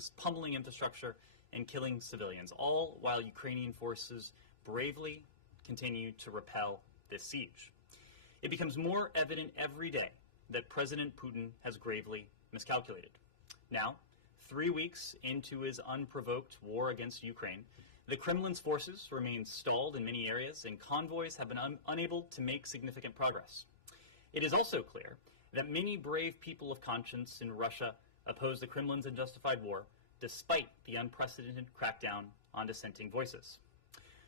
buildings, pummeling infrastructure, and killing civilians, all while Ukrainian forces bravely continue to repel this siege. It becomes more evident every day that President Putin has gravely miscalculated. Now, 3 weeks into his unprovoked war against Ukraine, the Kremlin's forces remain stalled in many areas, and convoys have been unable to make significant progress. It is also clear that many brave people of conscience in Russia oppose the Kremlin's unjustified war, despite the unprecedented crackdown on dissenting voices.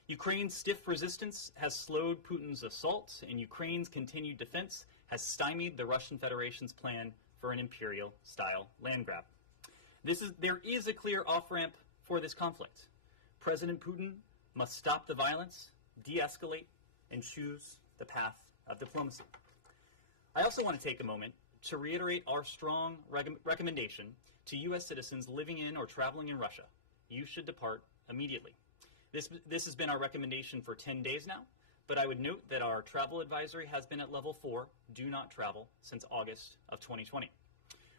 Ukraine's stiff resistance has slowed Putin's assault, and Ukraine's continued defense has stymied the Russian Federation's plan for an imperial-style land grab. There is a clear off-ramp for this conflict. President Putin must stop the violence, de-escalate, and choose the path of diplomacy. I also want to take a moment to reiterate our strong recommendation to U.S. citizens living in or traveling in Russia. You should depart immediately. This has been our recommendation for 10 days now, but I would note that our travel advisory has been at level 4, do not travel, since August of 2020.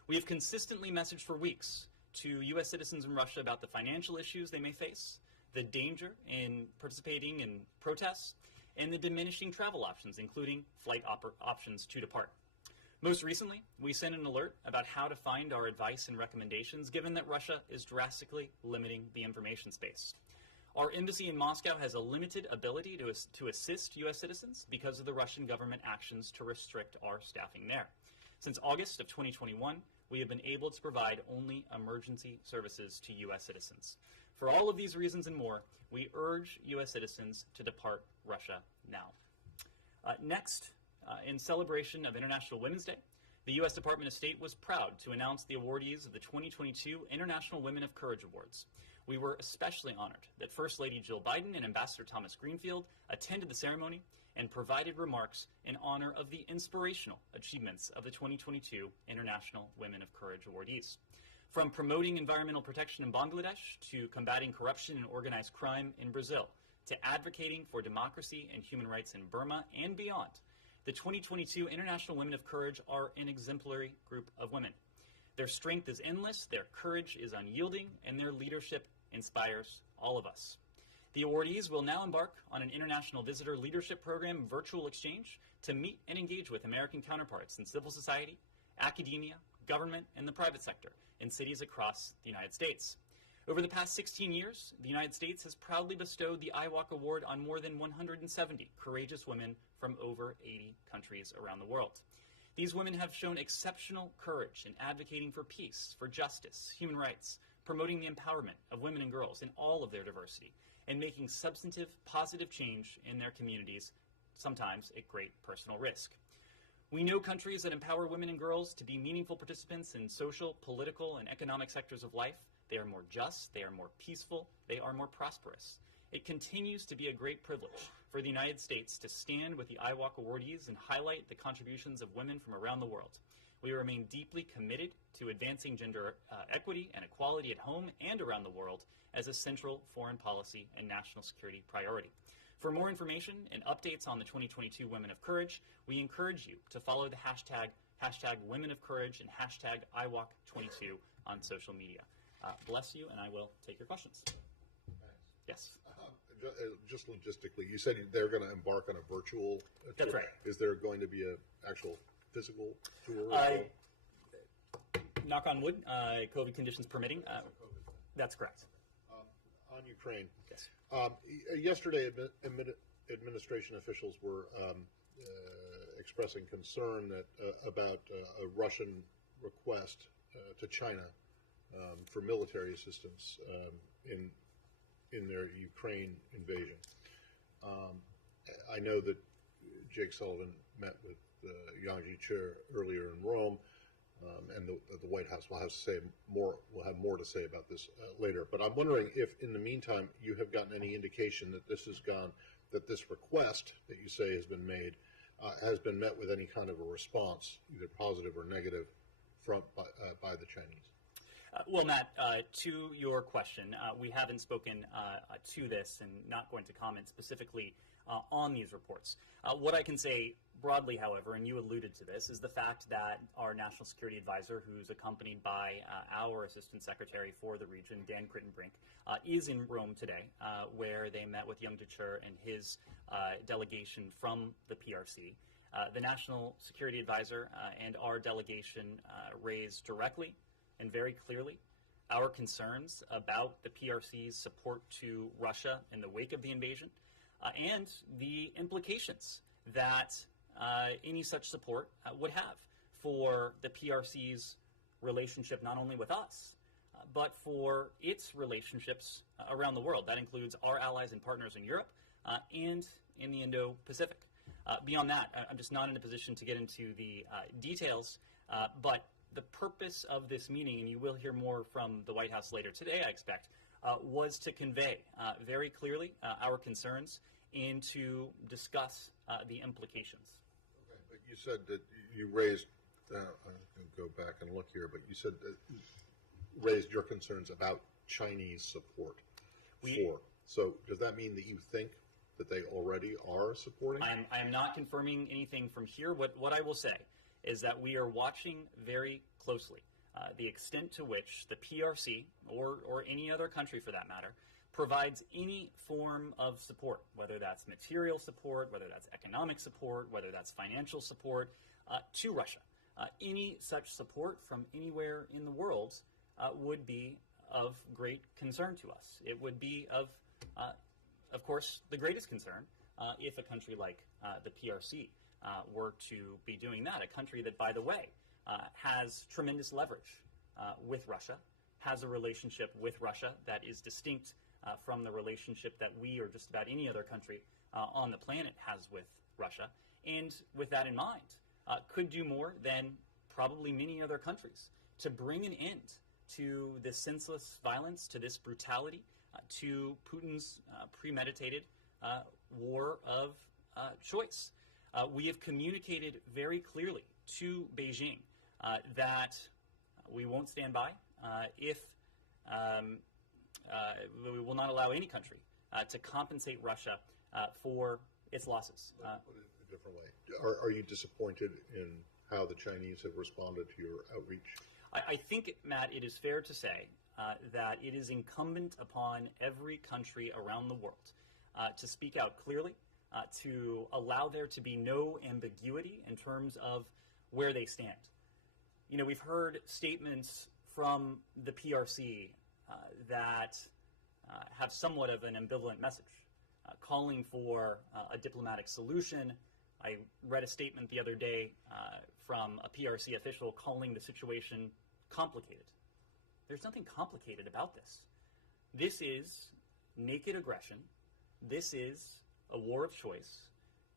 We have consistently messaged for weeks to U.S. citizens in Russia about the financial issues they may face, the danger in participating in protests, and the diminishing travel options, including flight options to depart. Most recently, we sent an alert about how to find our advice and recommendations, given that Russia is drastically limiting the information space. Our embassy in Moscow has a limited ability to assist U.S. citizens because of the Russian government actions to restrict our staffing there. Since August of 2021, we have been able to provide only emergency services to U.S. citizens. For all of these reasons and more, we urge U.S. citizens to depart Russia now. Next, in celebration of International Women's Day, the U.S. Department of State was proud to announce the awardees of the 2022 International Women of Courage Awards. We were especially honored that First Lady Jill Biden and Ambassador Thomas Greenfield attended the ceremony and provided remarks in honor of the inspirational achievements of the 2022 International Women of Courage awardees. From promoting environmental protection in Bangladesh to combating corruption and organized crime in Brazil to advocating for democracy and human rights in Burma and beyond, the 2022 International Women of Courage are an exemplary group of women. Their strength is endless, their courage is unyielding, and their leadership inspires all of us. The awardees will now embark on an international visitor leadership program virtual exchange to meet and engage with American counterparts in civil society, academia, government, and the private sector in cities across the United States. Over the past 16 years, the United States has proudly bestowed the IWOC Award on more than 170 courageous women from over 80 countries around the world. These women have shown exceptional courage in advocating for peace, for justice, human rights, promoting the empowerment of women and girls in all of their diversity, and making substantive, positive change in their communities, sometimes at great personal risk. We know countries that empower women and girls to be meaningful participants in social, political, and economic sectors of life. They are more just, they are more peaceful, they are more prosperous. It continues to be a great privilege for the United States to stand with the IWOC awardees and highlight the contributions of women from around the world. We remain deeply committed to advancing gender equity and equality at home and around the world as a central foreign policy and national security priority. For more information and updates on the 2022 Women of Courage, we encourage you to follow the hashtag Women of Courage and hashtag IWOC22 on social media. Bless you, and I will take your questions. Thanks. Yes. Just logistically, you said they're going to embark on a virtual tour. That's right. Is there going to be an actual physical tour? Knock on wood, COVID conditions permitting. That's correct. On Ukraine. Yes. Yesterday, administration officials were expressing concern that about a Russian request to China for military assistance in their Ukraine invasion. I know that Jake Sullivan met with Yang Jiechi earlier in Rome, and the White House will have more to say about this later. But I'm wondering if, in the meantime, you have gotten any indication that that this request that you say has been made has been met with any kind of a response, either positive or negative, by the Chinese. Well, Matt, to your question, we haven't spoken to this and not going to comment specifically on these reports. What I can say broadly, however, and you alluded to this, is the fact that our National Security Advisor, who's accompanied by our Assistant Secretary for the region, Dan Crittenbrink, is in Rome today, where they met with Young Decher and his delegation from the PRC. The National Security Advisor and our delegation raised directly and very clearly our concerns about the PRC's support to Russia in the wake of the invasion and the implications that any such support would have for the PRC's relationship not only with us, but for its relationships around the world. That includes our allies and partners in Europe and in the Indo-Pacific. Beyond that, I'm just not in a position to get into the details, but the purpose of this meeting, and you will hear more from the White House later today, I expect, was to convey very clearly our concerns and to discuss the implications. Okay, but you said that you raised, I can go back and look here, but you said that you raised your concerns about Chinese support for. So does that mean that you think that they already are supporting? I am not confirming anything from here. What I will say is that we are watching very closely the extent to which the PRC, or any other country for that matter, provides any form of support, whether that's material support, whether that's economic support, whether that's financial support, to Russia. Any such support from anywhere in the world would be of great concern to us. It would be of course, the greatest concern if a country like the PRC were to be doing that. A country that, by the way, has tremendous leverage with Russia, has a relationship with Russia that is distinct from the relationship that we or just about any other country on the planet has with Russia. And with that in mind, could do more than probably many other countries to bring an end to this senseless violence, to this brutality, to Putin's premeditated war of choice. We have communicated very clearly to Beijing that we won't stand by if we will not allow any country to compensate Russia for its losses. Put it a different way. Are you disappointed in how the Chinese have responded to your outreach? I think, Matt, it is fair to say that it is incumbent upon every country around the world to speak out clearly, to allow there to be no ambiguity in terms of where they stand. You know, we've heard statements from the PRC that have somewhat of an ambivalent message, calling for a diplomatic solution. I read a statement the other day from a PRC official calling the situation complicated. There's nothing complicated about this. This is naked aggression. This is a war of choice.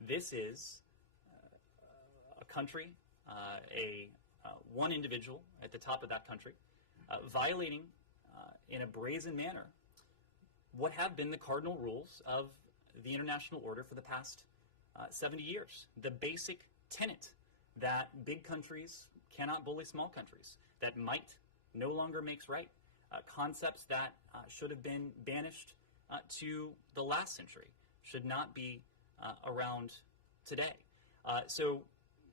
This is a country, one individual at the top of that country, violating in a brazen manner what have been the cardinal rules of the international order for the past 70 years. The basic tenet that big countries cannot bully small countries, that might no longer makes right, concepts that should have been banished to the last century, should not be around today. So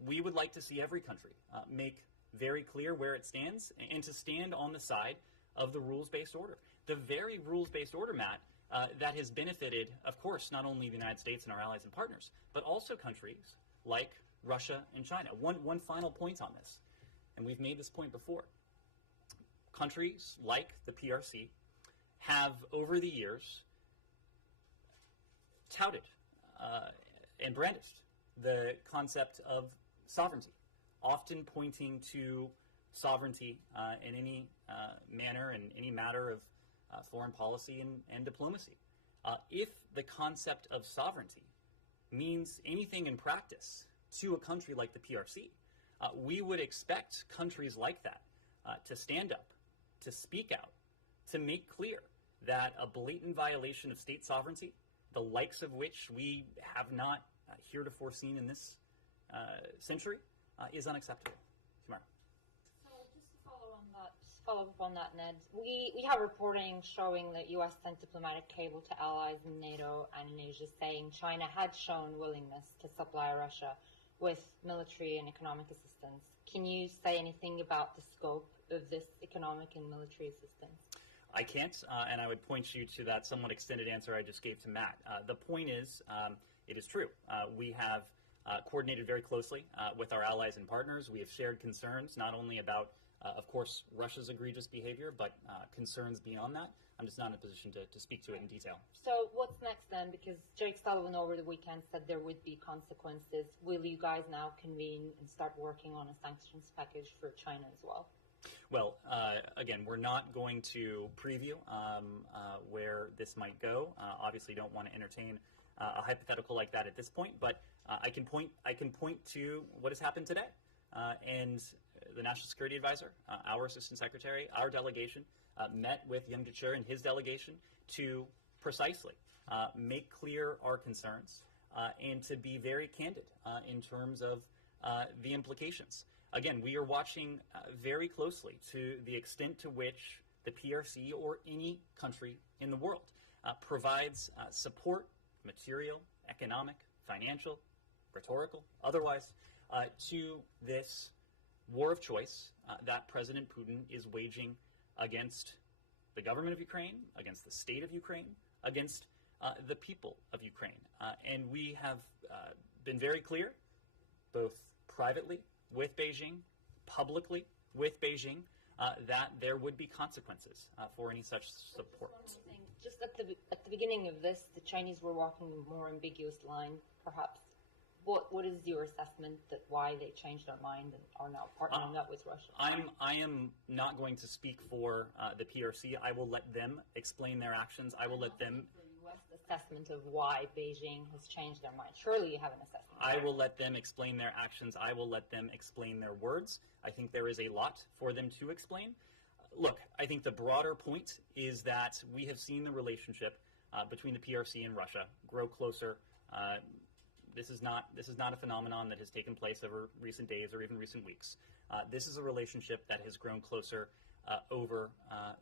we would like to see every country make very clear where it stands and to stand on the side of the rules-based order. The very rules-based order, Matt, that has benefited, of course, not only the United States and our allies and partners, but also countries like Russia and China. One final point on this, and we've made this point before. Countries like the PRC have, over the years, touted and brandished the concept of sovereignty, often pointing to sovereignty in any manner and any matter of foreign policy and diplomacy. If the concept of sovereignty means anything in practice to a country like the PRC, we would expect countries like that to stand up, to speak out, to make clear that a blatant violation of state sovereignty, the likes of which we have not heretofore seen in this century, is unacceptable. Tamara. So just to follow on that follow up on that, Ned. We have reporting showing that U.S. sent diplomatic cable to allies in NATO and in Asia saying China had shown willingness to supply Russia with military and economic assistance. Can you say anything about the scope of this economic and military assistance? I can't, and I would point you to that somewhat extended answer I just gave to Matt. The point is, it is true. We have coordinated very closely with our allies and partners. We have shared concerns not only about, of course, Russia's egregious behavior, but concerns beyond that. I'm just not in a position to speak to it in detail. So what's next then? Because Jake Sullivan over the weekend said there would be consequences. Will you guys now convene and start working on a sanctions package for China as well? Well, again, we're not going to preview where this might go. Obviously, don't want to entertain a hypothetical like that at this point, but I can point to what has happened today. And the National Security Advisor, our Assistant Secretary, our delegation met with Young Jachir and his delegation to precisely make clear our concerns and to be very candid in terms of the implications. Again, we are watching very closely to the extent to which the PRC or any country in the world provides support, material, economic, financial, rhetorical, otherwise, to this war of choice that President Putin is waging against the government of Ukraine, against the state of Ukraine, against the people of Ukraine. And we have been very clear, both privately with Beijing, publicly with Beijing, that there would be consequences for any such support. Just at the beginning of this, the Chinese were walking a more ambiguous line, perhaps. What is your assessment that why they changed their mind and are now partnering up with Russia? I am not going to speak for the PRC. I will let them explain their actions. I will let them. The U.S. assessment of why Beijing has changed their mind. Surely you have an assessment. I will let them explain their actions. I will let them explain their words. I think there is a lot for them to explain. Look, I think the broader point is that we have seen the relationship between the PRC and Russia grow closer. This is not a phenomenon that has taken place over recent days or even recent weeks. This is a relationship that has grown closer over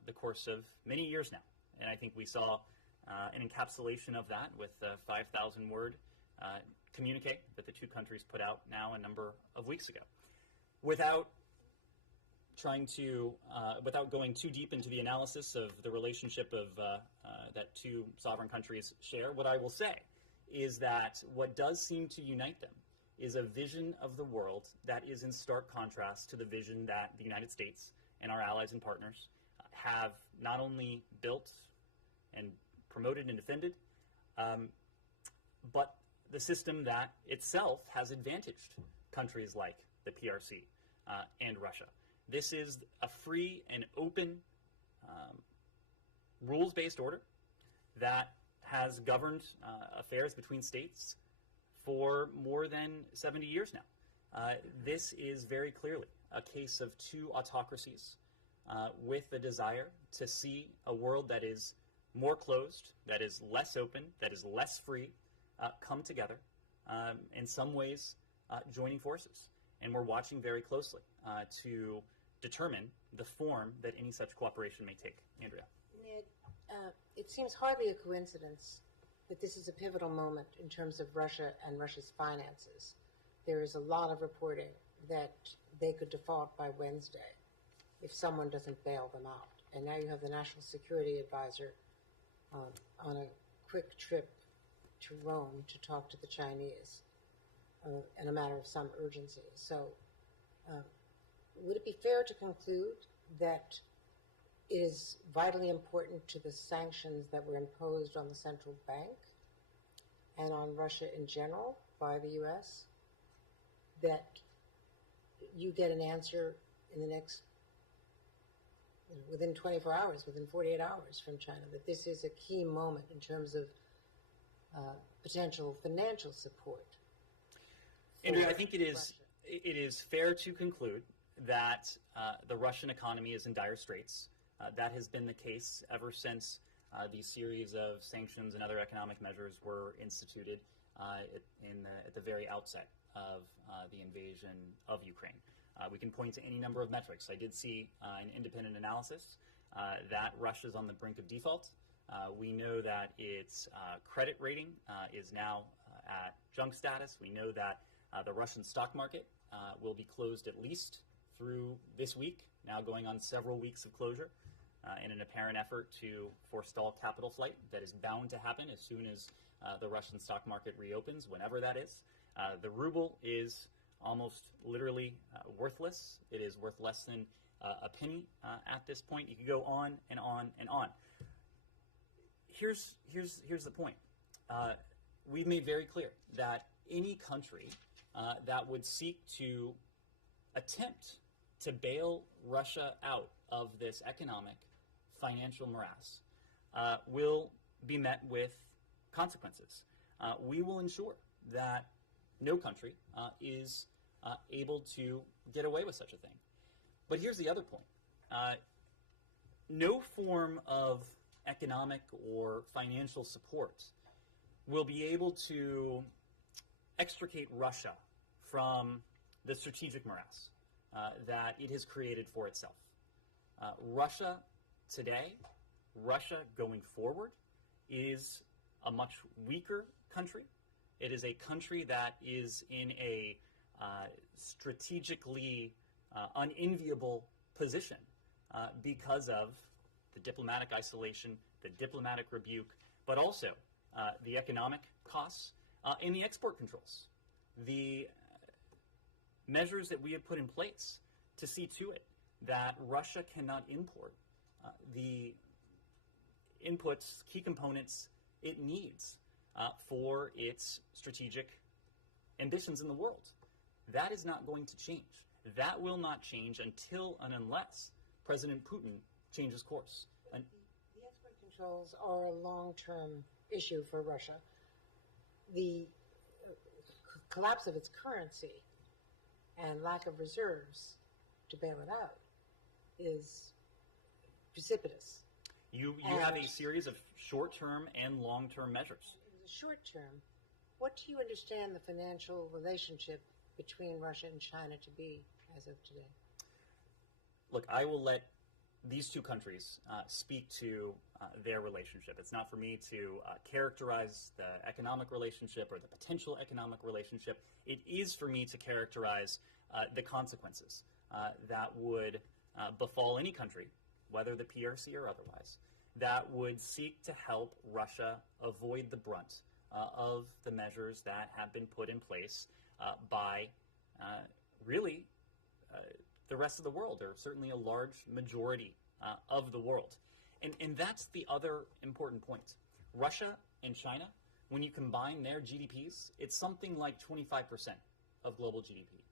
the course of many years now. And I think we saw an encapsulation of that with the 5,000-word communique that the two countries put out now a number of weeks ago. Without going too deep into the analysis of the relationship of that two sovereign countries share, what I will say is that what does seem to unite them is a vision of the world that is in stark contrast to the vision that the United States and our allies and partners have not only built and promoted and defended, but the system that itself has advantaged countries like the PRC and Russia. This is a free and open rules-based order that has governed affairs between states for more than 70 years now. This is very clearly a case of two autocracies with the desire to see a world that is more closed, that is less open, that is less free, come together, in some ways joining forces. And we're watching very closely to determine the form that any such cooperation may take. Andrea. Ned, it seems hardly a coincidence that this is a pivotal moment in terms of Russia and Russia's finances. There is a lot of reporting that they could default by Wednesday if someone doesn't bail them out. And now you have the National Security Advisor on a quick trip to Rome to talk to the Chinese in a matter of some urgency. So would it be fair to conclude that it is vitally important to the sanctions that were imposed on the central bank and on Russia in general by the U.S. that you get an answer in the next, within 24 hours, within 48 hours from China, that this is a key moment in terms of potential financial support? Andrea, I think it is fair to conclude that the Russian economy is in dire straits. That has been the case ever since these series of sanctions and other economic measures were instituted at the very outset of the invasion of Ukraine. We can point to any number of metrics. I did see an independent analysis that Russia's on the brink of default. We know that its credit rating is now at junk status. We know that the Russian stock market will be closed at least through this week, now going on several weeks of closure, in an apparent effort to forestall capital flight that is bound to happen as soon as the Russian stock market reopens, whenever that is. The ruble is almost literally worthless. It is worth less than a penny at this point. You could go on and on and on. Here's the point. We've made very clear that any country that would seek to attempt to bail Russia out of this economic, financial morass will be met with consequences. We will ensure that no country is able to get away with such a thing. But here's the other point. No form of economic or financial support will be able to extricate Russia from the strategic morass that it has created for itself. Russia today, Russia going forward, is a much weaker country. It is a country that is in a strategically unenviable position because of the diplomatic isolation, the diplomatic rebuke, but also the economic costs and the export controls. The measures that we have put in place to see to it that Russia cannot import the inputs, key components it needs for its strategic ambitions in the world. That is not going to change. That will not change until and unless President Putin changes course. And the export controls are a long-term issue for Russia. The collapse of its currency and lack of reserves to bail it out is precipitous. You have a series of short-term and long-term measures. In the short term, what do you understand the financial relationship between Russia and China to be as of today? Look, I will let these two countries speak to their relationship. It's not for me to characterize the economic relationship or the potential economic relationship. It is for me to characterize the consequences that would befall any country, whether the PRC or otherwise, that would seek to help Russia avoid the brunt of the measures that have been put in place by really the rest of the world, or certainly a large majority of the world. And that's the other important point. Russia and China, when you combine their GDPs, it's something like 25% of global GDP.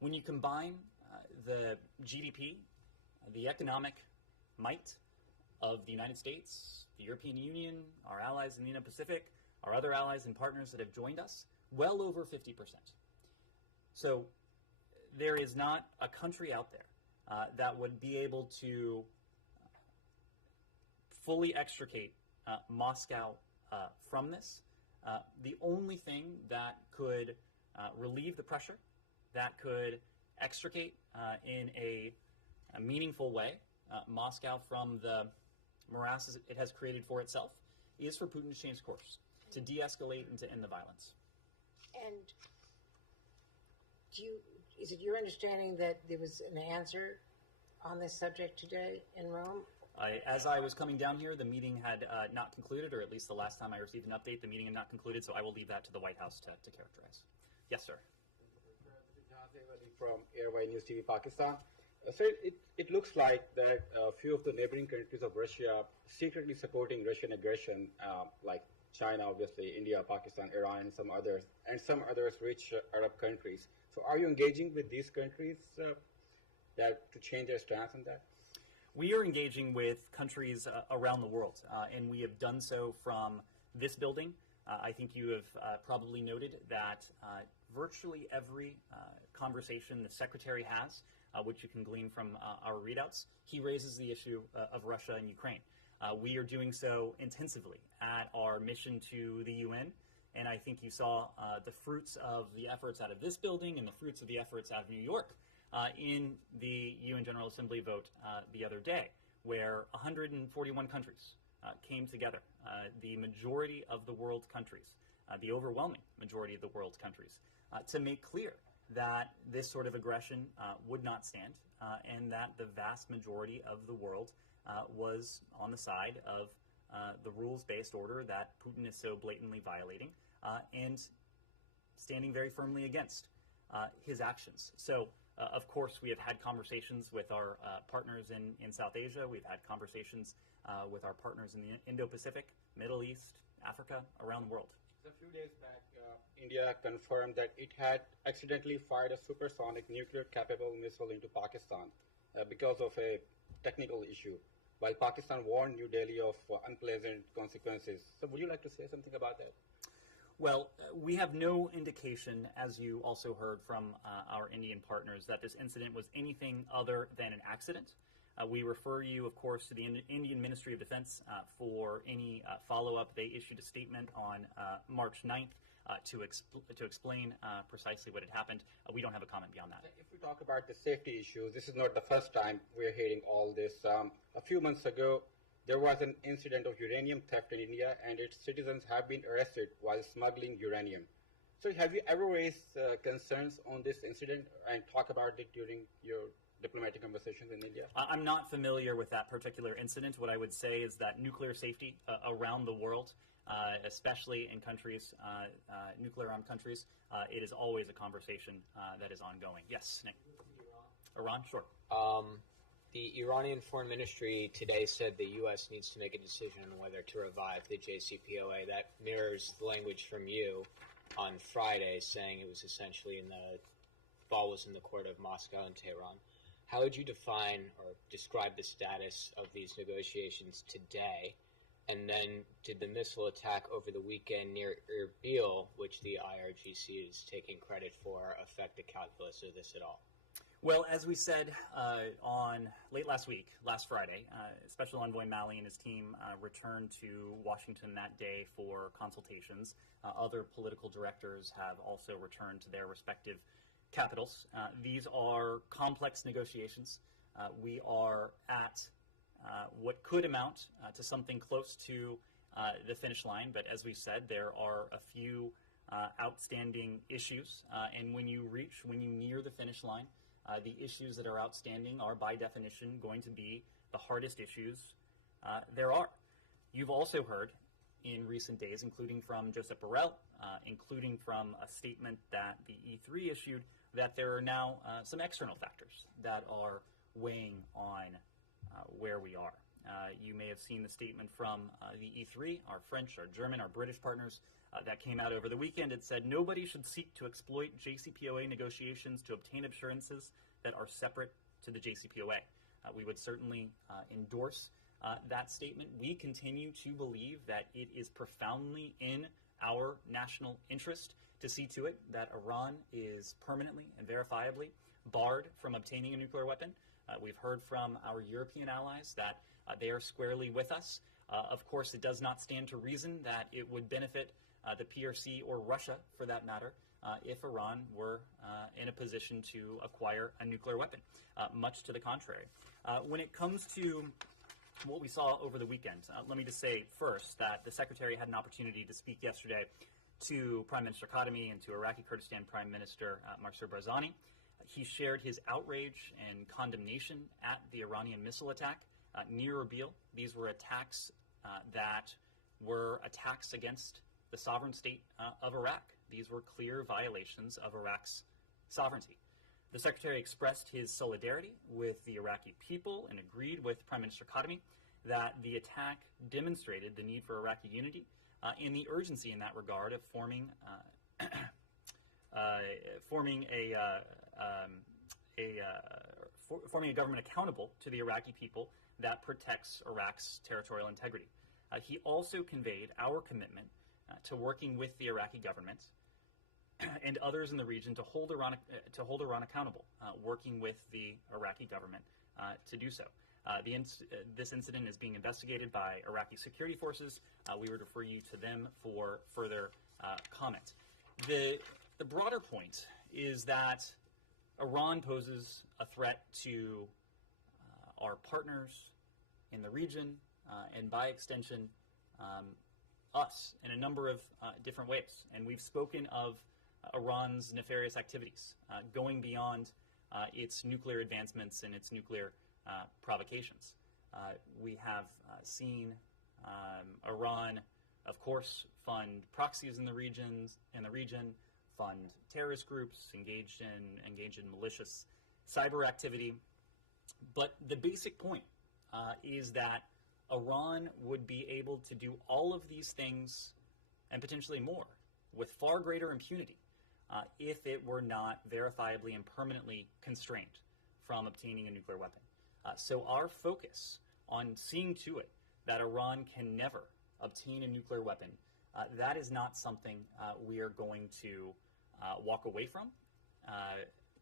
When you combine the GDP, the economic might of the United States, the European Union, our allies in the Indo-Pacific, our other allies and partners that have joined us, well over 50%. So there is not a country out there that would be able to fully extricate Moscow from this. The only thing that could relieve the pressure, that could extricate in a meaningful way Moscow from the morass it has created for itself, is for Putin to change course, to de-escalate and to end the violence. And is it your understanding that there was an answer on this subject today in Rome? As I was coming down here, the meeting had not concluded, or at least the last time I received an update, the meeting had not concluded, so I will leave that to the White House to characterize. Yes, sir. From Airway News TV Pakistan. So it looks like that a few of the neighboring countries of Russia secretly supporting Russian aggression, like China, obviously, India, Pakistan, Iran, and some others rich Arab countries. So are you engaging with these countries to change their stance on that? We are engaging with countries around the world, and we have done so from this building. I think you have probably noted that virtually every conversation the Secretary has, which you can glean from our readouts, he raises the issue of Russia and Ukraine. We are doing so intensively at our mission to the UN, and I think you saw the fruits of the efforts out of this building and the fruits of the efforts out of New York in the UN General Assembly vote the other day, where 141 countries came together, the majority of the world's countries, the overwhelming majority of the world's countries, to make clear that this sort of aggression would not stand, and that the vast majority of the world was on the side of the rules-based order that Putin is so blatantly violating, and standing very firmly against his actions. So, of course, we have had conversations with our partners in South Asia. We've had conversations with our partners in the Indo-Pacific, Middle East, Africa, around the world. A few days back, India confirmed that it had accidentally fired a supersonic nuclear-capable missile into Pakistan because of a technical issue, while Pakistan warned New Delhi of unpleasant consequences. So would you like to say something about that? Well, we have no indication, as you also heard from our Indian partners, that this incident was anything other than an accident. We refer you, of course, to the Indian Ministry of Defense for any follow-up. They issued a statement on March 9th to explain precisely what had happened. We don't have a comment beyond that. If we talk about the safety issues, this is not the first time we're hearing all this. A few months ago, there was an incident of uranium theft in India, and its citizens have been arrested while smuggling uranium. So have you ever raised concerns on this incident and talk about it during your diplomatic conversations in India? I'm not familiar with that particular incident. What I would say is that nuclear safety around the world, especially in countries, nuclear-armed countries, it is always a conversation that is ongoing. Yes, Nick? Iran, sure. The Iranian Foreign Ministry today said the U.S. needs to make a decision on whether to revive the JCPOA. That mirrors the language from you on Friday, saying it was essentially the ball was in the court of Moscow and Tehran. How would you define or describe the status of these negotiations today? And then did the missile attack over the weekend near Erbil, which the IRGC is taking credit for, affect the calculus of this at all? Well, as we said on late last Friday, Special Envoy Malley and his team returned to Washington that day for consultations. Other political directors have also returned to their respective capitals. These are complex negotiations. We are at what could amount to something close to the finish line, but as we said, there are a few outstanding issues, and when you near the finish line, the issues that are outstanding are by definition going to be the hardest issues there are. You've also heard in recent days, including from Josep Borrell, including from a statement that the E3 issued, that there are now some external factors that are weighing on where we are. You may have seen the statement from the E3, our French, our German, our British partners, that came out over the weekend. It said nobody should seek to exploit JCPOA negotiations to obtain assurances that are separate to the JCPOA. We would certainly endorse that statement. We continue to believe that it is profoundly in our national interest to see to it that Iran is permanently and verifiably barred from obtaining a nuclear weapon. We've heard from our European allies that they are squarely with us. Of course, it does not stand to reason that it would benefit the PRC or Russia, for that matter, if Iran were in a position to acquire a nuclear weapon. Much to the contrary. When it comes to what we saw over the weekend, let me just say first that the Secretary had an opportunity to speak yesterday to Prime Minister Khatami and to Iraqi Kurdistan Prime Minister Mansour Barzani. He shared his outrage and condemnation at the Iranian missile attack near Erbil. These were attacks that were attacks against the sovereign state of Iraq. These were clear violations of Iraq's sovereignty. The Secretary expressed his solidarity with the Iraqi people and agreed with Prime Minister Khatami that the attack demonstrated the need for Iraqi unity and the urgency in that regard of forming a government accountable to the Iraqi people that protects Iraq's territorial integrity. He also conveyed our commitment to working with the Iraqi government and others in the region to hold Iran accountable, working with the Iraqi government to do so. This incident is being investigated by Iraqi security forces. We would refer you to them for further comment. The broader point is that Iran poses a threat to our partners in the region and by extension us in a number of different ways. And we've spoken of Iran's nefarious activities going beyond its nuclear advancements and its nuclear provocations. We have seen Iran, of course, fund proxies in the region, fund terrorist groups, engaged in malicious cyber activity. But the basic point is that Iran would be able to do all of these things and potentially more with far greater impunity if it were not verifiably and permanently constrained from obtaining a nuclear weapon. So our focus on seeing to it that Iran can never obtain a nuclear weapon, that is not something we are going to walk away from.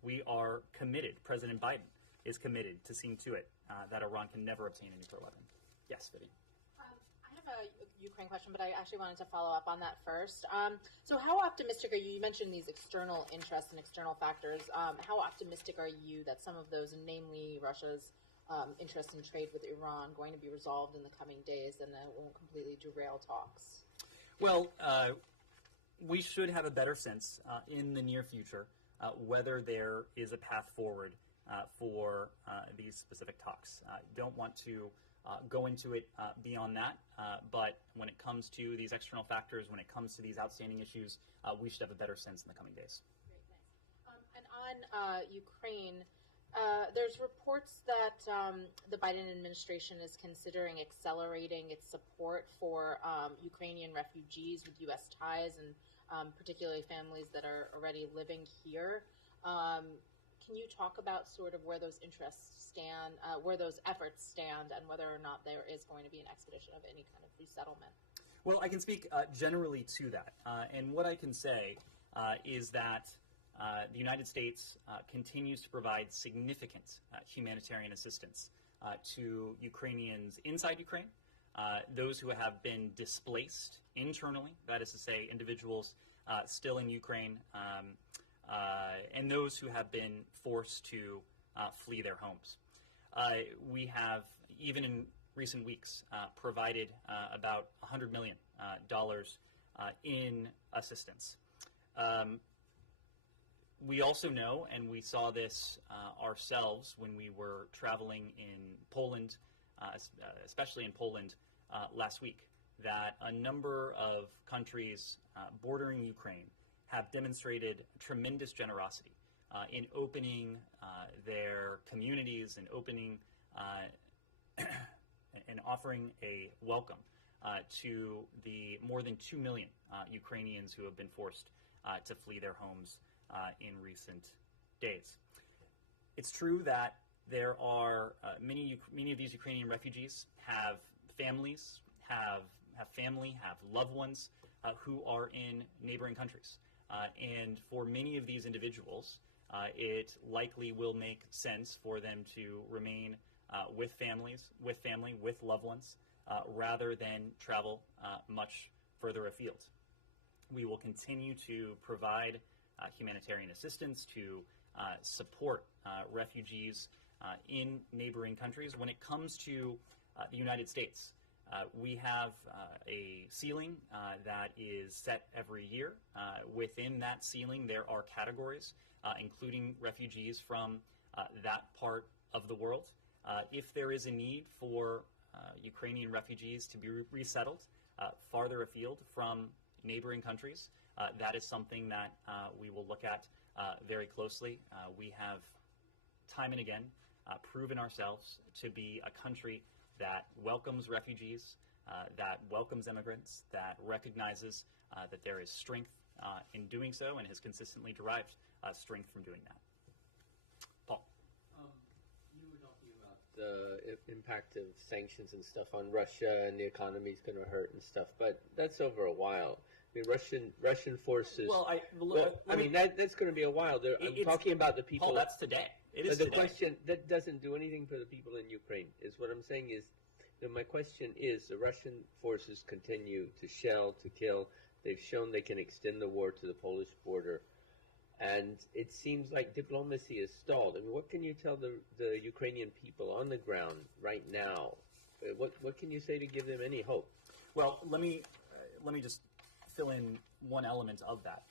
We are committed, President Biden is committed to seeing to it that Iran can never obtain a nuclear weapon. Yes, Vivian. I have a Ukraine question, but I actually wanted to follow up on that first. So how optimistic are you? You mentioned these external interests and external factors. How optimistic are you that some of those, namely Russia's interest in trade with Iran, going to be resolved in the coming days and that it won't completely derail talks? Well, we should have a better sense in the near future whether there is a path forward for these specific talks. Don't want to go into it beyond that, but when it comes to these external factors, when it comes to these outstanding issues, we should have a better sense in the coming days. Great, thanks. And on Ukraine, there's reports that the Biden administration is considering accelerating its support for Ukrainian refugees with U.S. ties and particularly families that are already living here. Can you talk about sort of where those interests stand, where those efforts stand, and whether or not there is going to be an expedition of any kind of resettlement? Well, I can speak generally to that. And what I can say is that the United States continues to provide significant humanitarian assistance to Ukrainians inside Ukraine, those who have been displaced internally, that is to say, individuals still in Ukraine, and those who have been forced to flee their homes. We have, even in recent weeks, provided about $100 million in assistance. We also know, and we saw this ourselves when we were traveling in Poland, especially in Poland last week, that a number of countries bordering Ukraine have demonstrated tremendous generosity in opening their communities and opening and offering a welcome to the more than 2 million Ukrainians who have been forced to flee their homes in recent days. It's true that there are many of these Ukrainian refugees have families, have family, have loved ones who are in neighboring countries. And for many of these individuals, it likely will make sense for them to remain with family, with loved ones, rather than travel much further afield. We will continue to provide humanitarian assistance to support refugees in neighboring countries. When it comes to the United States, we have a ceiling that is set every year. Within that ceiling, there are categories, including refugees from that part of the world. If there is a need for Ukrainian refugees to be resettled farther afield from neighboring countries, that is something that we will look at very closely. We have time and again proven ourselves to be a country that welcomes refugees, that welcomes immigrants, that recognizes that there is strength in doing so and has consistently derived strength from doing that. Paul. You were talking about the impact of sanctions and stuff on Russia, and the economy is going to hurt and stuff, but that's over a while. I mean, Russian forces. Well, that's going to be a while. I'm talking about the people. Paul, that's today. It is the today. question that doesn't do anything for the people in Ukraine. Is what I'm saying is, my question is: the Russian forces continue to shell, to kill. They've shown they can extend the war to the Polish border. and it seems like diplomacy is stalled. I mean, what can you tell the Ukrainian people on the ground right now? What can you say to give them any hope? Well, let me just fill in one element of that.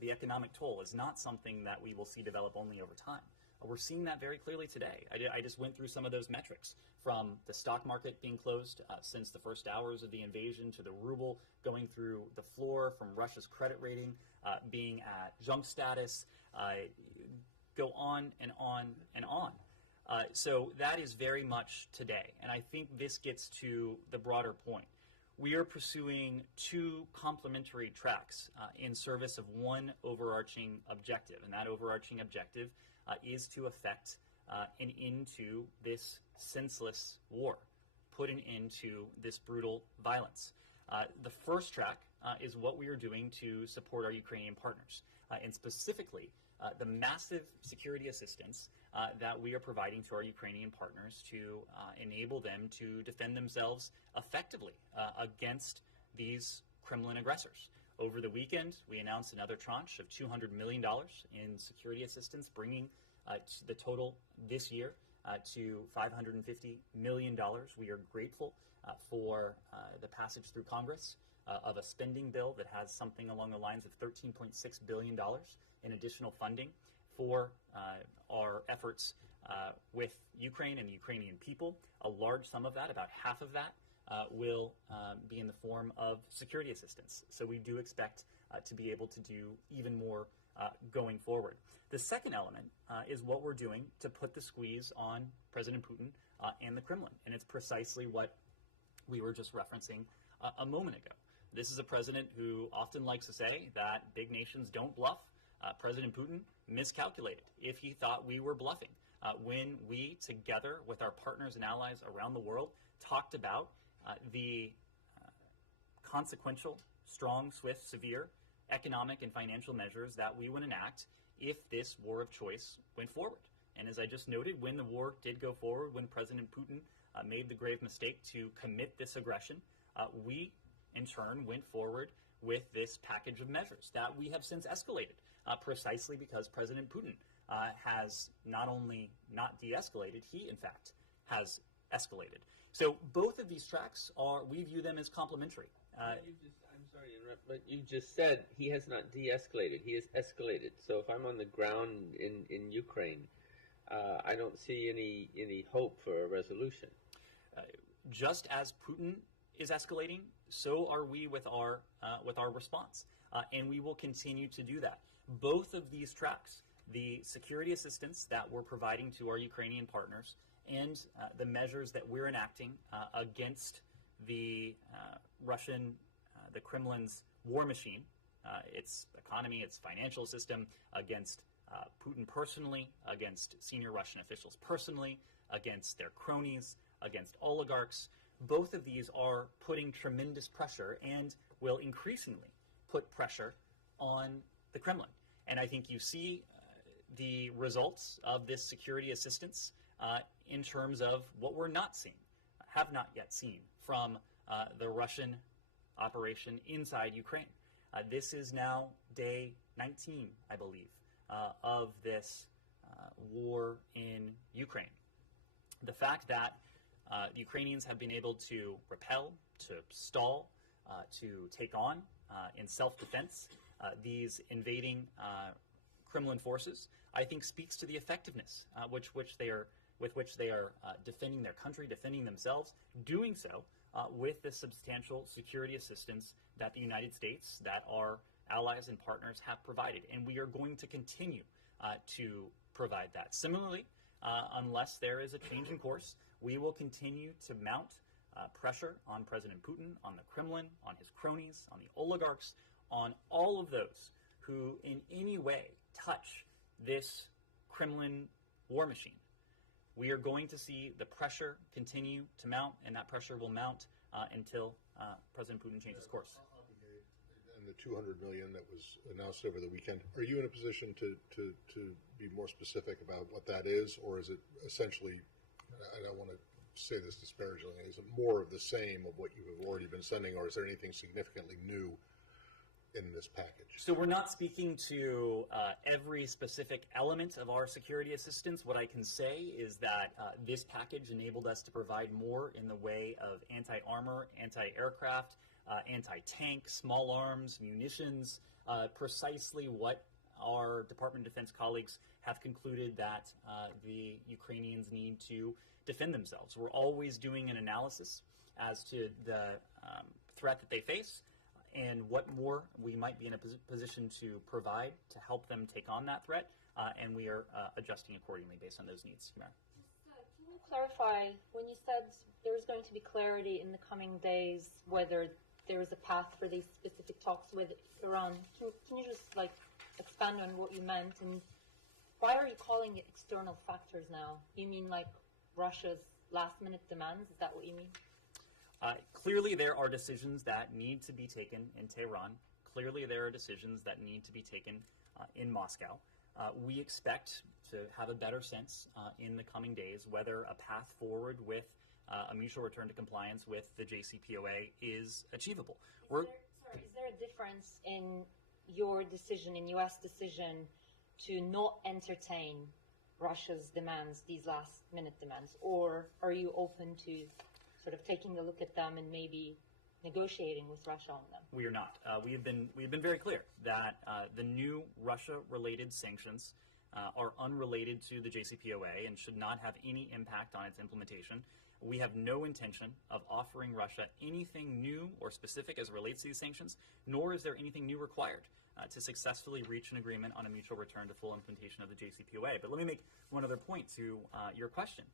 The economic toll, is not something that we will see develop only over time. We're seeing that very clearly today. I just went through some of those metrics, from the stock market being closed since the first hours of the invasion, to the ruble going through the floor, from Russia's credit rating being at junk status, go on and on and on. So that is very much today. And I think this gets to the broader point. We are pursuing two complementary tracks in service of one overarching objective. And that overarching objective is to effect an end to this senseless war, put an end to this brutal violence. The first track is what we are doing to support our Ukrainian partners, and specifically the massive security assistance that we are providing to our Ukrainian partners to enable them to defend themselves effectively against these Kremlin aggressors. Over the weekend, we announced another tranche of $200 million in security assistance, bringing the total this year to $550 million. We are grateful for the passage through Congress of a spending bill that has something along the lines of $13.6 billion in additional funding for our efforts with Ukraine and the Ukrainian people. A large sum of that, about half of that, will be in the form of security assistance. So we do expect to be able to do even more going forward. The second element is what we're doing to put the squeeze on President Putin and the Kremlin. And it's precisely what we were just referencing a moment ago. This is a president who often likes to say that big nations don't bluff. President Putin miscalculated if he thought we were bluffing when we, together with our partners and allies around the world, talked about the consequential, strong, swift, severe economic and financial measures that we would enact if this war of choice went forward. And as I just noted, when the war did go forward, when President Putin made the grave mistake to commit this aggression, we, in turn, went forward with this package of measures that we have since escalated, precisely because President Putin has not only not de-escalated, he, in fact, has escalated. So both of these tracks we view them as complementary. I'm sorry to interrupt, but you just said he has not de-escalated. He has escalated. So if I'm on the ground in Ukraine, I don't see any hope for a resolution. Just as Putin is escalating, so are we with our response, and we will continue to do that. Both of these tracks, the security assistance that we're providing to our Ukrainian partners, and the measures that we're enacting against the the Kremlin's war machine, its economy, its financial system, against Putin personally, against senior Russian officials personally, against their cronies, against oligarchs. Both of these are putting tremendous pressure and will increasingly put pressure on the Kremlin. And I think you see the results of this security assistance in terms of what we're not seeing, have not yet seen from the Russian operation inside Ukraine. This is now day 19, I believe, of this war in Ukraine. The fact that the Ukrainians have been able to repel, to stall, to take on in self-defense these invading Kremlin forces, I think speaks to the effectiveness with which they are defending their country, defending themselves, doing so with the substantial security assistance that the United States, that our allies and partners have provided. And we are going to continue to provide that. Similarly, unless there is a change in course, we will continue to mount pressure on President Putin, on the Kremlin, on his cronies, on the oligarchs, on all of those who in any way touch this Kremlin war machine. We are going to see the pressure continue to mount, and that pressure will mount until President Putin changes course. And the $200 million that was announced over the weekend, are you in a position to be more specific about what that is, or is it essentially, I don't want to say this disparagingly, is it more of the same of what you have already been sending, or is there anything significantly new in this package? So we're not speaking to every specific element of our security assistance. What I can say is that this package enabled us to provide more in the way of anti-armor, anti-aircraft, anti-tank, small arms, munitions, precisely what our Department of Defense colleagues have concluded that the Ukrainians need to defend themselves. We're always doing an analysis as to the threat that they face and what more we might be in a position to provide to help them take on that threat, and we are adjusting accordingly based on those needs. Mara. Can you clarify, when you said there's going to be clarity in the coming days whether there is a path for these specific talks with Iran, can you just expand on what you meant, and why are you calling it external factors now? You mean like Russia's last-minute demands? Is that what you mean? Clearly, there are decisions that need to be taken in Tehran. Clearly, there are decisions that need to be taken in Moscow. We expect to have a better sense in the coming days whether a path forward with a mutual return to compliance with the JCPOA is achievable. Is there a difference in your decision, in U.S. decision, to not entertain Russia's demands, these last-minute demands, or are you open to sort of taking a look at them and maybe negotiating with Russia on them? We are not. We have been very clear that the new Russia-related sanctions are unrelated to the JCPOA and should not have any impact on its implementation. We have no intention of offering Russia anything new or specific as it relates to these sanctions, nor is there anything new required to successfully reach an agreement on a mutual return to full implementation of the JCPOA. But let me make one other point to your question.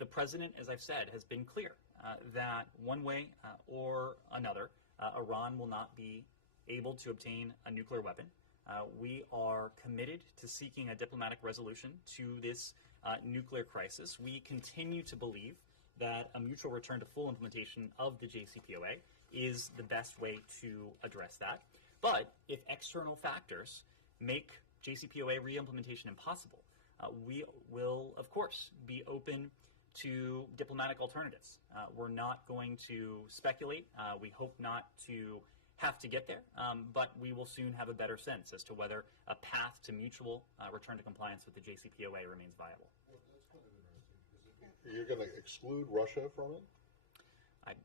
The president, as I've said, has been clear that one way or another, Iran will not be able to obtain a nuclear weapon. We are committed to seeking a diplomatic resolution to this nuclear crisis. We continue to believe that a mutual return to full implementation of the JCPOA is the best way to address that. But if external factors make JCPOA re-implementation impossible, we will, of course, be open to diplomatic alternatives. We're not going to speculate. We hope not to have to get there, but we will soon have a better sense as to whether a path to mutual return to compliance with the JCPOA remains viable. Well, that's kind of interesting. You're going to exclude Russia from it?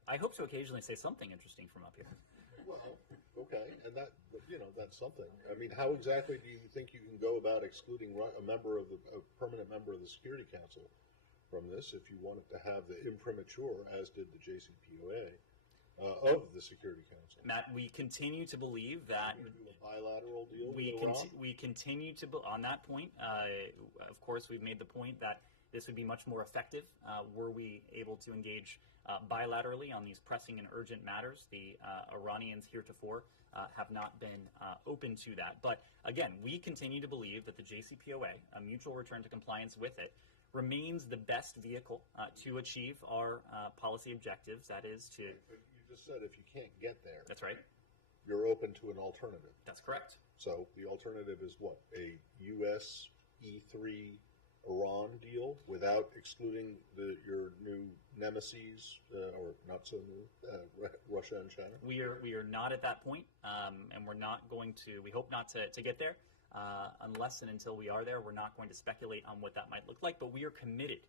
I hope to occasionally say something interesting from up here. Well, okay, and that's something. I mean, how exactly do you think you can go about excluding a permanent member of the Security Council from this if you wanted to have the imprimatur, as did the JCPOA, of the Security Council? Matt, we continue to believe that do a bilateral deal. We continue to on that point. Of course, we've made the point that this would be much more effective were we able to engage bilaterally on these pressing and urgent matters. The Iranians heretofore have not been open to that. But again, we continue to believe that the JCPOA, a mutual return to compliance with it, remains the best vehicle to achieve our policy objectives. That is to. But you just said if you can't get there. That's right. You're open to an alternative. That's correct. So the alternative is what? A U.S. E3 Iran deal without excluding your new nemesis, or not so new, Russia and China? We are not at that point, and we're not going to. We hope not to get there. Unless and until we are there, we're not going to speculate on what that might look like, but we are committed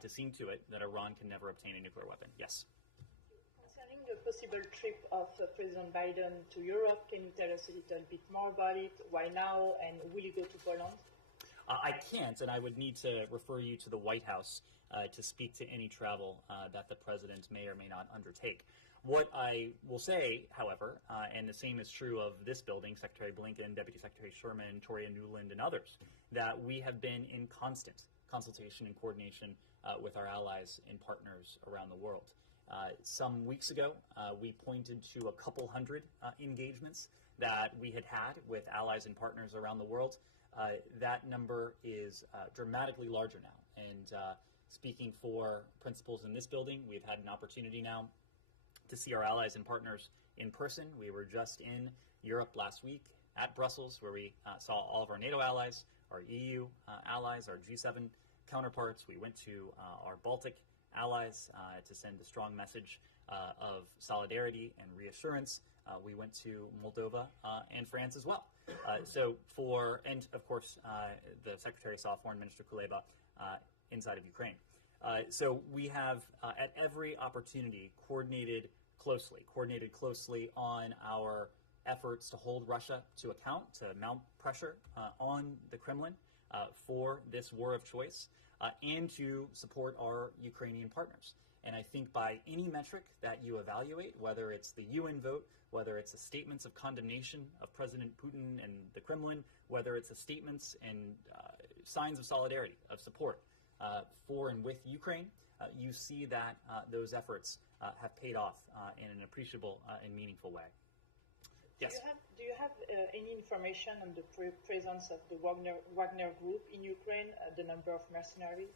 to seeing to it that Iran can never obtain a nuclear weapon. Yes. Concerning the possible trip of President Biden to Europe, can you tell us a little bit more about it? Why now, and will you go to Poland? I can't, and I would need to refer you to the White House to speak to any travel that the president may or may not undertake. What I will say, however, and the same is true of this building, Secretary Blinken, Deputy Secretary Sherman, Toria Nuland, and others, that we have been in constant consultation and coordination with our allies and partners around the world. Some weeks ago, we pointed to a couple hundred engagements that we had with allies and partners around the world. That number is dramatically larger now. And speaking for principals in this building, we've had an opportunity now to see our allies and partners in person. We were just in Europe last week at Brussels, where we saw all of our NATO allies, our EU allies, our G7 counterparts. We went to our Baltic allies, to send a strong message of solidarity and reassurance. We went to Moldova and France as well. And of course, the Secretary saw Foreign Minister Kuleba inside of Ukraine. So we have, at every opportunity, coordinated closely on our efforts to hold Russia to account, to mount pressure on the Kremlin for this war of choice, and to support our Ukrainian partners. And I think by any metric that you evaluate, whether it's the UN vote, whether it's the statements of condemnation of President Putin and the Kremlin, whether it's the statements and signs of solidarity, of support for and with Ukraine, you see that those efforts have paid off in an appreciable and meaningful way. Yes. Do you have any information on the presence of the Wagner group in Ukraine, the number of mercenaries?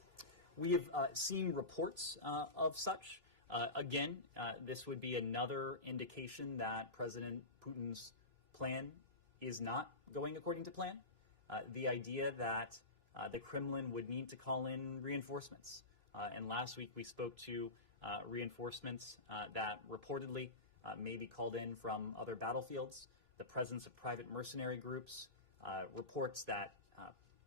We have seen reports of such. Again, this would be another indication that President Putin's plan is not going according to plan. The idea that the Kremlin would need to call in reinforcements. And last week we spoke to reinforcements that reportedly may be called in from other battlefields, the presence of private mercenary groups, reports that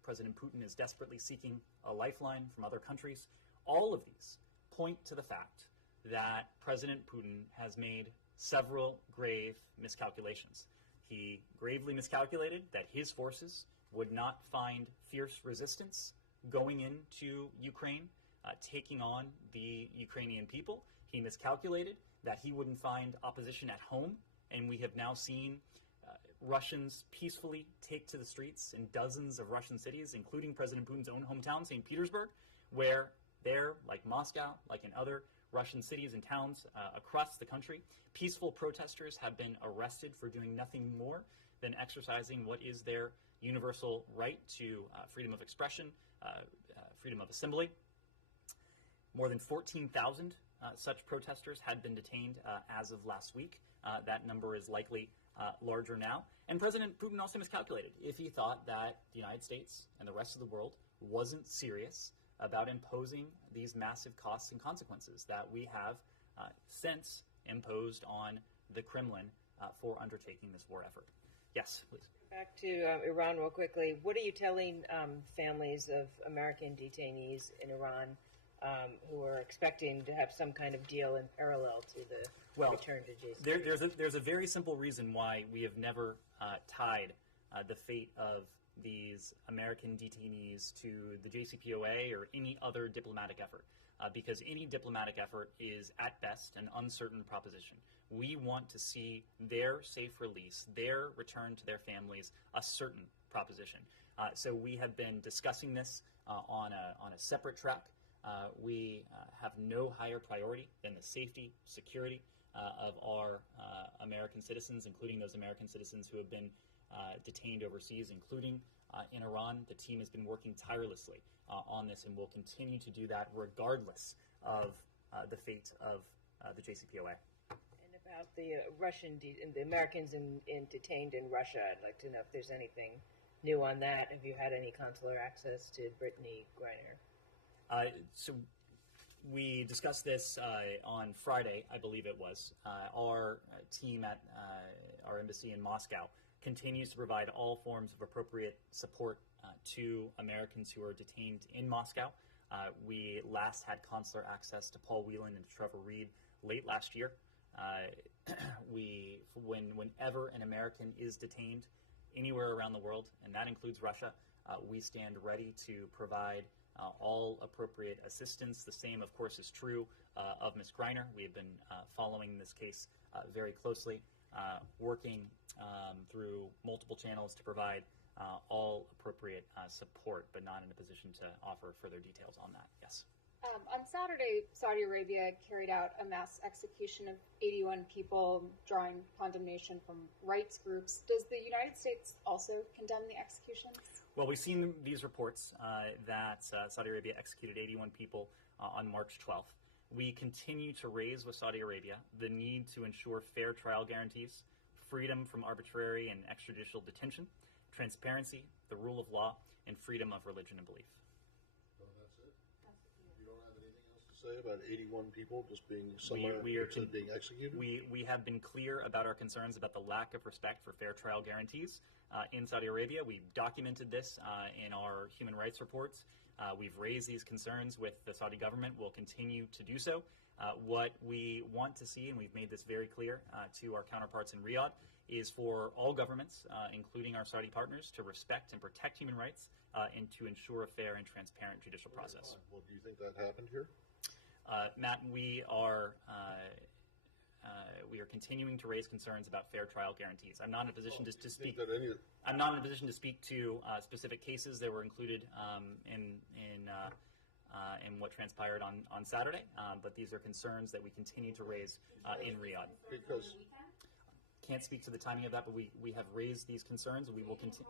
President Putin is desperately seeking a lifeline from other countries. All of these point to the fact that President Putin has made several grave miscalculations. He gravely miscalculated that his forces would not find fierce resistance going into Ukraine, taking on the Ukrainian people. He miscalculated that he wouldn't find opposition at home, and we have now seen Russians peacefully take to the streets in dozens of Russian cities, including President Putin's own hometown, St. Petersburg, where there, like Moscow, like in other Russian cities and towns across the country, peaceful protesters have been arrested for doing nothing more than exercising what is their universal right to freedom of expression, freedom of assembly. More than 14,000 such protesters had been detained as of last week. That number is likely larger now. And President Putin also miscalculated if he thought that the United States and the rest of the world wasn't serious about imposing these massive costs and consequences that we have since imposed on the Kremlin for undertaking this war effort. Yes, please. Back to Iran real quickly. What are you telling families of American detainees in Iran who are expecting to have some kind of deal in parallel to the return to JCPOA? There's a very simple reason why we have never tied the fate of these American detainees to the JCPOA or any other diplomatic effort, because any diplomatic effort is at best an uncertain proposition. We want to see their safe release, their return to their families, a certain proposition. So we have been discussing this on a separate track. We have no higher priority than the safety, security of our American citizens, including those American citizens who have been detained overseas, including in Iran. The team has been working tirelessly on this and will continue to do that regardless of the fate of the JCPOA. And about the the Americans detained in Russia, I'd like to know if there's anything new on that. Have you had any consular access to Brittany Griner? So we discussed this on Friday, I believe it was. Our team at our embassy in Moscow continues to provide all forms of appropriate support to Americans who are detained in Moscow. We last had consular access to Paul Whelan and Trevor Reed late last year. Whenever an American is detained anywhere around the world, and that includes Russia, we stand ready to provide all appropriate assistance. The same, of course, is true of Ms. Griner. We have been following this case very closely, working through multiple channels to provide all appropriate support, but not in a position to offer further details on that. Yes. On Saturday, Saudi Arabia carried out a mass execution of 81 people, drawing condemnation from rights groups. Does the United States also condemn the executions? Well, we've seen these reports that Saudi Arabia executed 81 people on March 12th. We continue to raise with Saudi Arabia the need to ensure fair trial guarantees, freedom from arbitrary and extrajudicial detention, transparency, the rule of law, and freedom of religion and belief. Oh, that's it? You don't have anything else to say about 81 people just being somewhere being executed? We have been clear about our concerns about the lack of respect for fair trial guarantees in Saudi Arabia. We've documented this in our human rights reports. We've raised these concerns with the Saudi government. We'll continue to do so. What we want to see, and we've made this very clear to our counterparts in Riyadh, is for all governments, including our Saudi partners, to respect and protect human rights and to ensure a fair and transparent judicial process. Well, do you think that happened here? Matt, we are continuing to raise concerns about fair trial guarantees. I'm not in a position to speak. I'm not in a position to speak to specific cases that were included in what transpired on Saturday, but these are concerns that we continue to raise in Riyadh. Because can't speak to the timing of that, but we have raised these concerns. We will continue.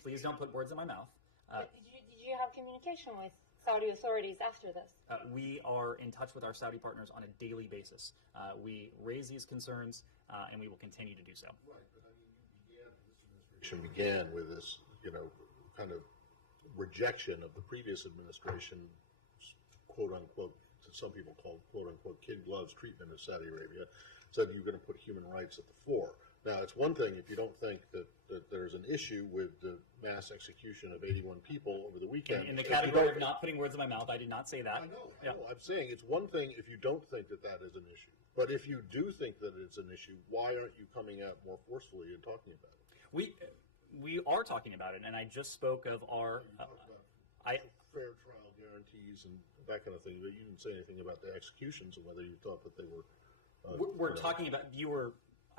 Please don't put words in my mouth. Did you have communication with Saudi authorities after this? We are in touch with our Saudi partners on a daily basis. We raise these concerns, and we will continue to do so. Right, but I mean, this administration began with this, kind of rejection of the previous administration's quote unquote, some people call quote unquote kid gloves treatment of Saudi Arabia. Said you're going to put human rights at the fore. Now, it's one thing if you don't think that there's an issue with the mass execution of 81 people over the weekend. In the category of not putting words in my mouth, I did not say that. I know. I'm saying it's one thing if you don't think that that is an issue. But if you do think that it's an issue, why aren't you coming out more forcefully and talking about it? We are talking about it, and I just spoke of our... fair trial guarantees and that kind of thing, but you didn't say anything about the executions and whether you thought that they were... We're talking about...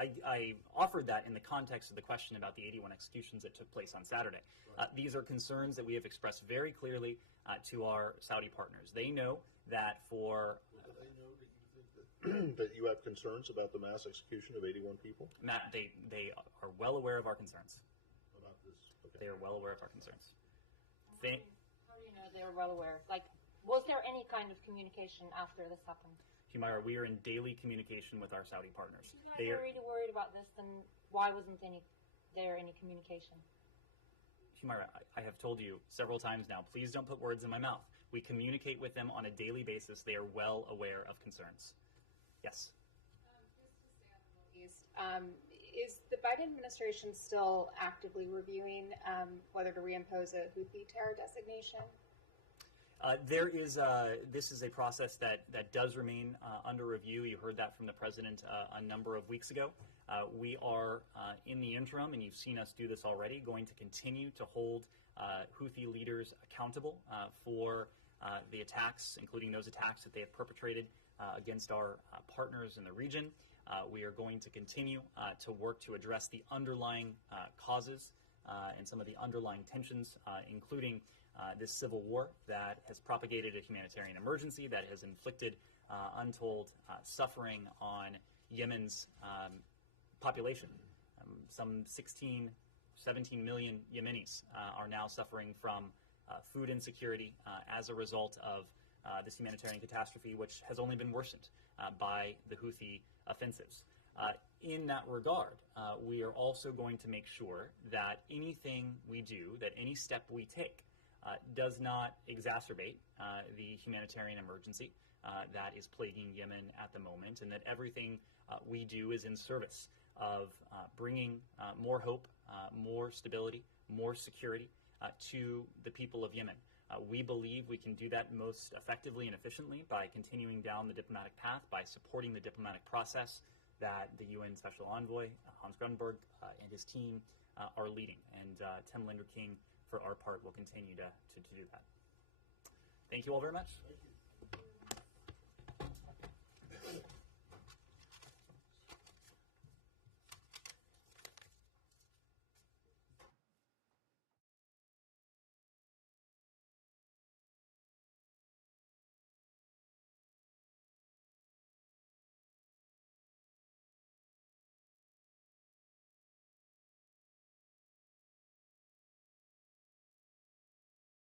I offered that in the context of the question about the 81 executions that took place on Saturday. Right. These are concerns that we have expressed very clearly to our Saudi partners. They know that for... Do they know that you think that you have concerns about the mass execution of 81 people? Matt, they are well aware of our concerns. About this? Okay. They are well aware of our concerns. How do you know they're well aware? Like, was there any kind of communication after this happened? Humaira, we are in daily communication with our Saudi partners. If you guys are really worried about this, then why wasn't there any communication? Humaira, I have told you several times now, please don't put words in my mouth. We communicate with them on a daily basis. They are well aware of concerns. Yes? Just to stay on the Middle East, is the Biden administration still actively reviewing whether to reimpose a Houthi terror designation? This is a process that does remain under review. You heard that from the president a number of weeks ago. We are in the interim, and you've seen us do this already, going to continue to hold Houthi leaders accountable for the attacks, including those attacks that they have perpetrated against our partners in the region. We are going to continue to work to address the underlying causes and some of the underlying tensions, including this civil war that has propagated a humanitarian emergency that has inflicted untold suffering on Yemen's population. Some 16, 17 million Yemenis are now suffering from food insecurity as a result of this humanitarian catastrophe, which has only been worsened by the Houthi offensives. In that regard, we are also going to make sure that anything we do, that any step we take, does not exacerbate the humanitarian emergency that is plaguing Yemen at the moment, and that everything we do is in service of bringing more hope, more stability, more security to the people of Yemen. We believe we can do that most effectively and efficiently by continuing down the diplomatic path, by supporting the diplomatic process that the UN Special Envoy, Hans Grunberg, and his team are leading. And Tim Linder King, for our part, will continue to do that. Thank you all very much. Thank you.